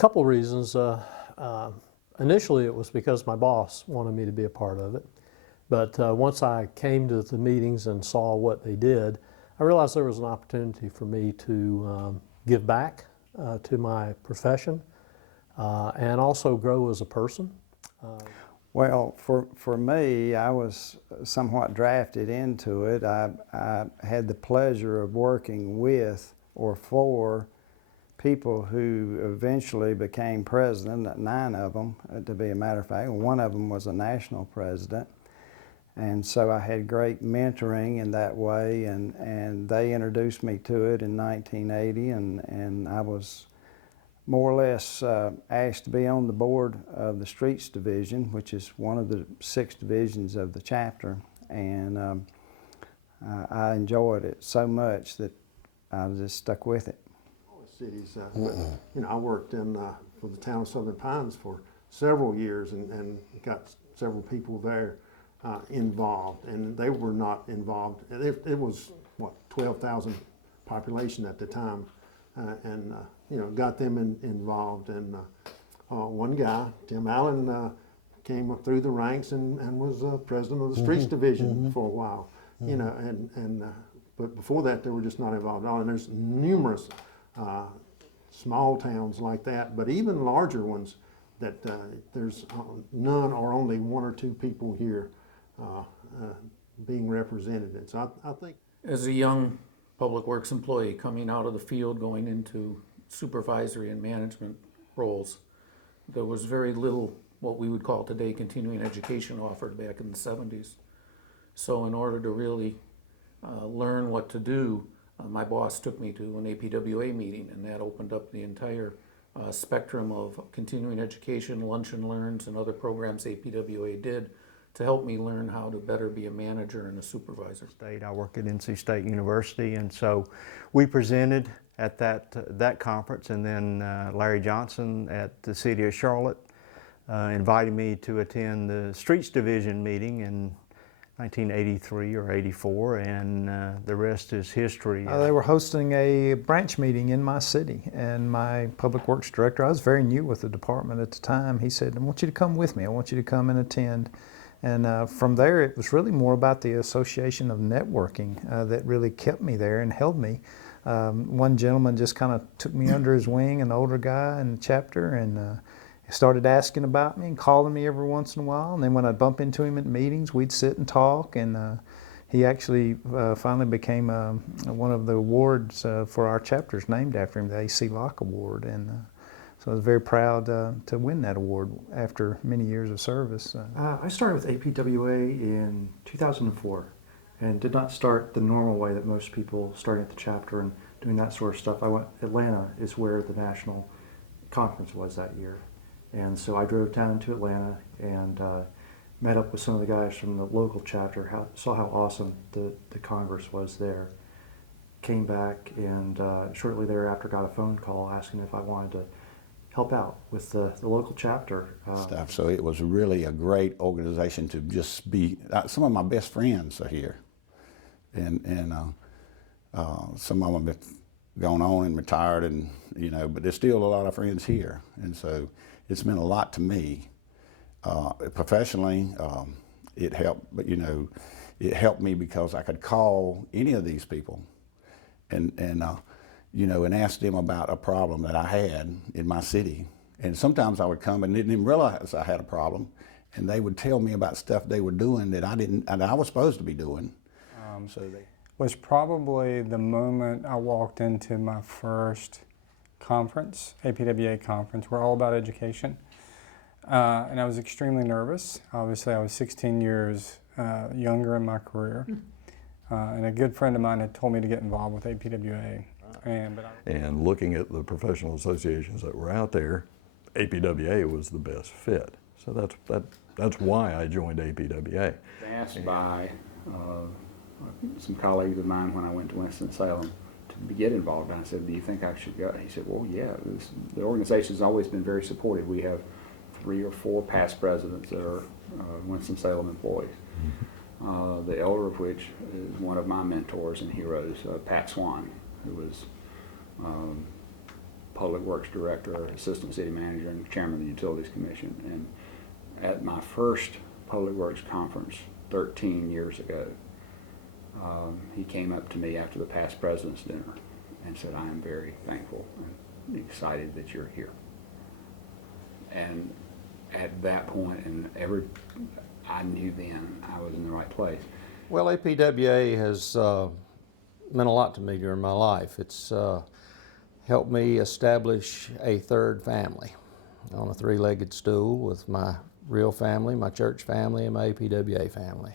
couple reasons. Initially, it was because my boss wanted me to be a part of it. But once I came to the meetings and saw what they did, I realized there was an opportunity for me to give back to my profession and also grow as a person. Well, for me, I was somewhat drafted into it. I had the pleasure of working with or for people who eventually became president, 9 of them, to be a matter of fact. One of them was a national president. And so I had great mentoring in that way, and they introduced me to it in 1980, and I was more or less asked to be on the board of the Streets Division, which is one of the 6 divisions of the chapter. And I enjoyed it so much that I just stuck with it. Cities, but, I worked in for the town of Southern Pines for several years and got several people there involved, and they were not involved. It was what, 12,000 population at the time, and got them involved. And one guy, Tim Allen, came up through the ranks and was president of the Streets Division for a while. But before that, they were just not involved at all. And there's numerous small towns like that, but even larger ones that there's none or only 1 or 2 people here being represented. And so I think, as a young public works employee coming out of the field, going into supervisory and management roles, there was very little what we would call today continuing education offered back in the 70s. So in order to really learn what to do, my boss took me to an APWA meeting, and that opened up the entire spectrum of continuing education, lunch and learns, and other programs APWA did to help me learn how to better be a manager and a supervisor. I work at NC State University, and so we presented at that conference, and then Larry Johnson at the City of Charlotte invited me to attend the Streets Division meeting in 1983 or 84, and the rest is history. They were hosting a branch meeting in my city, and my public works director, I was very new with the department at the time, he said, I want you to come with me, I want you to come and attend. And from there, it was really more about the association of networking that really kept me there and held me. One gentleman just kind of took me under his wing, an older guy in the chapter, and started asking about me and calling me every once in a while. And then when I'd bump into him at meetings, we'd sit and talk. And he actually finally became one of the awards for our chapters named after him, the A.C. Locke Award. And so I was very proud to win that award after many years of service. I started with APWA in 2004 and did not start the normal way that most people starting at the chapter and doing that sort of stuff. Atlanta is where the national conference was that year. And so I drove down to Atlanta and met up with some of the guys from the local chapter, saw how awesome the Congress was there. Came back and shortly thereafter got a phone call asking if I wanted to help out with the local chapter. Stuff. So it was really a great organization to just be, some of my best friends are here. And some of them have gone on and retired, and but there's still a lot of friends here. And so it's meant a lot to me. Professionally, it helped, but it helped me because I could call any of these people and ask them about a problem that I had in my city. And sometimes I would come and didn't even realize I had a problem, and they would tell me about stuff they were doing that I was supposed to be doing. Was probably the moment I walked into my first conference, APWA conference. We're all about education. And I was extremely nervous. Obviously, I was 16 years younger in my career. And a good friend of mine had told me to get involved with APWA. And looking at the professional associations that were out there, APWA was the best fit. So that's why I joined APWA. Asked by some colleagues of mine when I went to Winston-Salem to get involved. And I said, do you think I should go? He said, well, yeah, the organization's always been very supportive. We have 3 or 4 past presidents that are Winston-Salem employees. The elder of which is one of my mentors and heroes, Pat Swan, who was public works director, assistant city manager, and chairman of the Utilities Commission. And at my first public works conference 13 years ago, he came up to me after the past president's dinner and said, "I am very thankful and excited that you're here." And at that point, I knew then I was in the right place. Well, APWA has meant a lot to me during my life. It's helped me establish a third family on a three-legged stool with my real family, my church family, and my APWA family.